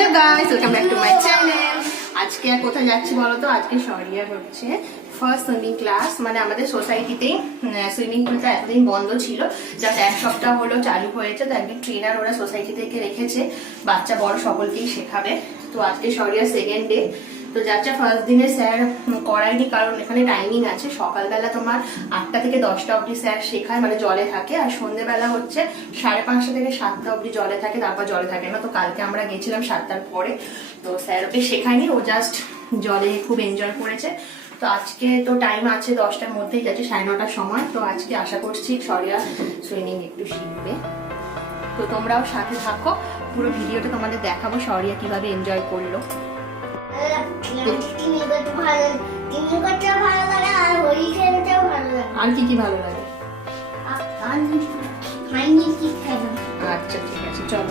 Hello guys, welcome back to my channel. আজকে আর কোথায় যাচ্ছি বলো তো? আজকে শরিয়া হচ্ছে ফার্স্ট সুইমিং ক্লাস। মানে আমাদের সোসাইটিতে সুইমিং পুলটা এতদিন বন্ধ ছিল, জাস্ট এক সপ্তাহ হলো চালু হয়েছে। তো একদিন ট্রেনার ওরা সোসাইটি থেকে রেখেছে, বাচ্চা বড় সকলকেই শেখাবে। তো আজকে শরিয়া সেকেন্ড ডে। তো যাচ্ছে ফার্স্ট দিনে স্যার করায়নি, কারণ এখানে টাইমিং আছে। সকালবেলা তোমার 8টা থেকে 10টা অবধি স্যার শেখায়, মানে জলে থাকে। আর সন্ধ্যেবেলা হচ্ছে 5:30 থেকে 7টা অবধি জলে থাকে, তারপর জলে থাকে না। তো কালকে আমরা গেছিলাম 7টার পরে, তো স্যার ওকে শেখায়নি, ও জাস্ট জলে খুব এনজয় করেছে। তো আজকে তো টাইম আছে, 10টার মধ্যেই যাচ্ছে, 9:30টার সময়। তো আজকে আশা করছি শরিয়া সুইমিং একটু শিখবে। তো তোমরাও সাথে থাকো, পুরো ভিডিওটা তোমাদের দেখাবো শরিয়া কিভাবে এনজয় করলো। আর কি কি ভালো লাগে? আচ্ছা ঠিক আছে, চলো।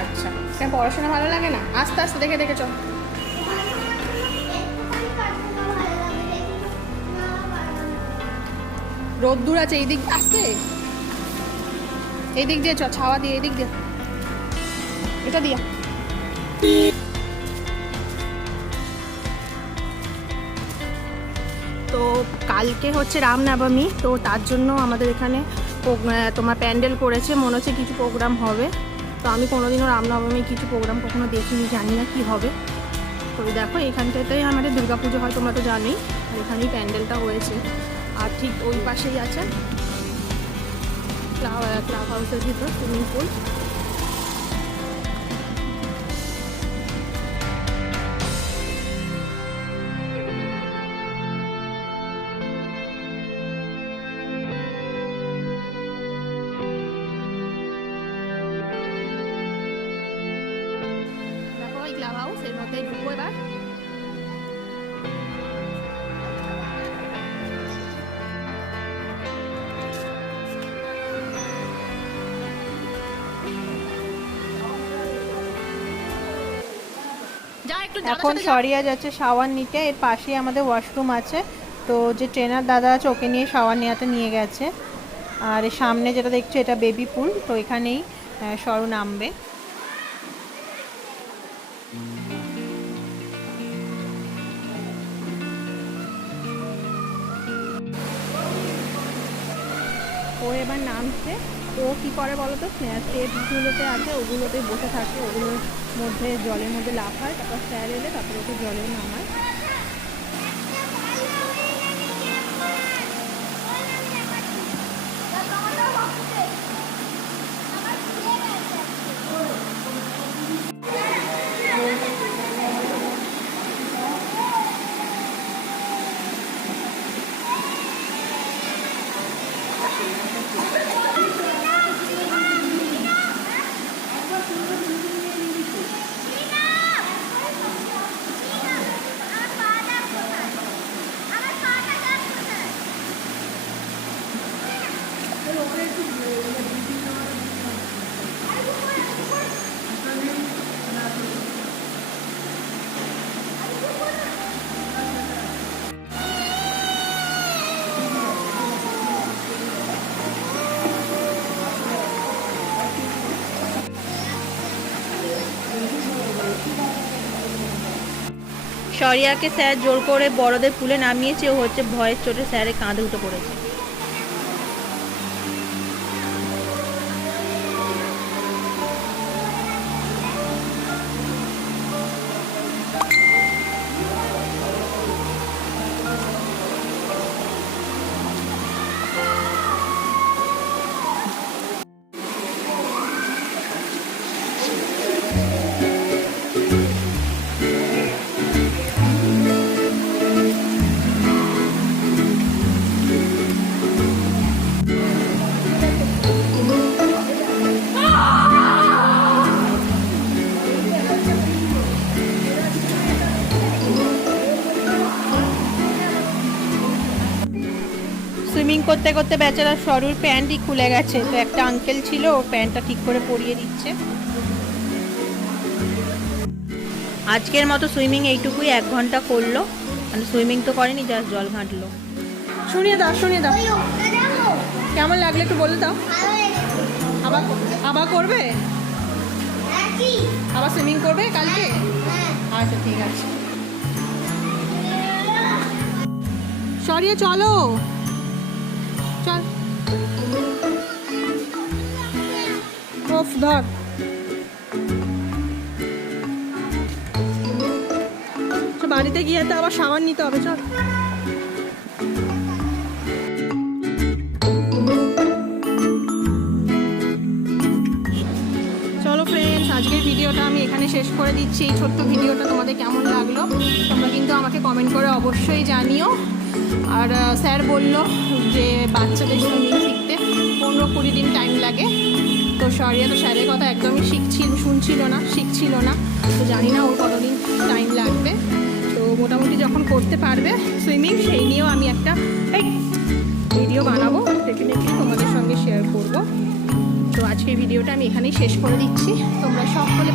আচ্ছা, পড়াশোনা ভালো লাগে না? আস্তে আস্তে দেখে দেখে চলো। রোদ্দুর আছে এই দিক, আসতে এই দিক দিয়ে চ, ছাওয়া দিয়ে এই দিক দিয়ে, এটা দিয়া। তো কালকে হচ্ছে রামনবমী, তো তার জন্য আমাদের এখানে তোমার প্যান্ডেল করেছে, মনে হচ্ছে কিছু প্রোগ্রাম হবে। তো আমি কোনোদিনও রামনবমী কিছু প্রোগ্রাম কখনো দেখিনি, জানি না কি হবে। তো দেখো এখানটাতেই আমাদের দুর্গাপুজো হয়, তোমরা তো জানোই। এখানেই প্যান্ডেলটা হয়েছে। আর ঠিক ওই পাশেই আছে ক্লাব হাউসের ভিতর সুইমিং পুল। ক্লাব হাউস এর মধ্যে ঢুকবো এবার। এখন শরিয়া যাচ্ছে শাওয়ার নিতে, এর পাশেই আমাদের ওয়াশরুম আছে। তো যে ট্রেনার দাদা আছে ওকে নিয়ে শাওয়ার নেওয়াতে নিয়ে গেছে। আর এর সামনে যেটা দেখছো এটা বেবি পুল, তো এখানেই সরু নামবে। ও এবার নামছে। ও কি করে বলো তো, স্টেপগুলোতে আছে, ওগুলোতে বসে থাকে, ওগুলোর মধ্যে জলের মধ্যে লাফায়, তারপর স্যার এলে তারপর ওকে জলেও নামায়। শরিয়াকে স্যার জোর করে বড়দের পুলে নামিয়েছে, ও হচ্ছে ভয়ের চোটে স্যারের কাঁধে উঠে পড়েছে। সুইমিং করতে করতে বেচারা সরুর প্যান্টই খুলে গেছে। তো একটা আঙ্কেল ছিল, ও প্যান্টটা ঠিক করে পরিয়ে দিচ্ছে। আজকের মতো সুইমিং এইটুকুই, 1 ঘন্টা করলো। মানে সুইমিং তো করেনি, জাস্ট জল ঘাঁটলো। শুনিয়ে দাও শুনিয়ে দাও, কেমন লাগলো একটু বলে দাও। আবার করবে? সুইমিং করবে কালকে? আচ্ছা ঠিক আছে, সরিয়ে চলো, চল। ওফ ধর, বাড়িতে গিয়ে তো আবার সাবান নিতে হবে, চল। চলো ফ্রেন্ডস, আজকের ভিডিওটা আমি এখানে শেষ করে দিচ্ছি। এই ছোট্ট ভিডিওটা তোমাদের কেমন লাগলো তোমরা কিন্তু আমাকে কমেন্ট করে অবশ্যই জানিও। আর স্যার বলল যে বাচ্চাদের সুইমিং শিখতে 15-20 দিন টাইম লাগে। তো সরিয়া তো স্যারের কথা একদমই শিখছিল না। তো জানি না ওর কতদিন টাইম লাগবে। তো মোটামুটি যখন করতে পারবে সুইমিং, সেই নিয়েও আমি একটা ভিডিও বানাবো, ডেফিনেটলি তোমাদের সঙ্গে শেয়ার করব। তো আজকের ভিডিওটা আমি এখানেই শেষ করে দিচ্ছি। তোমরা সকলে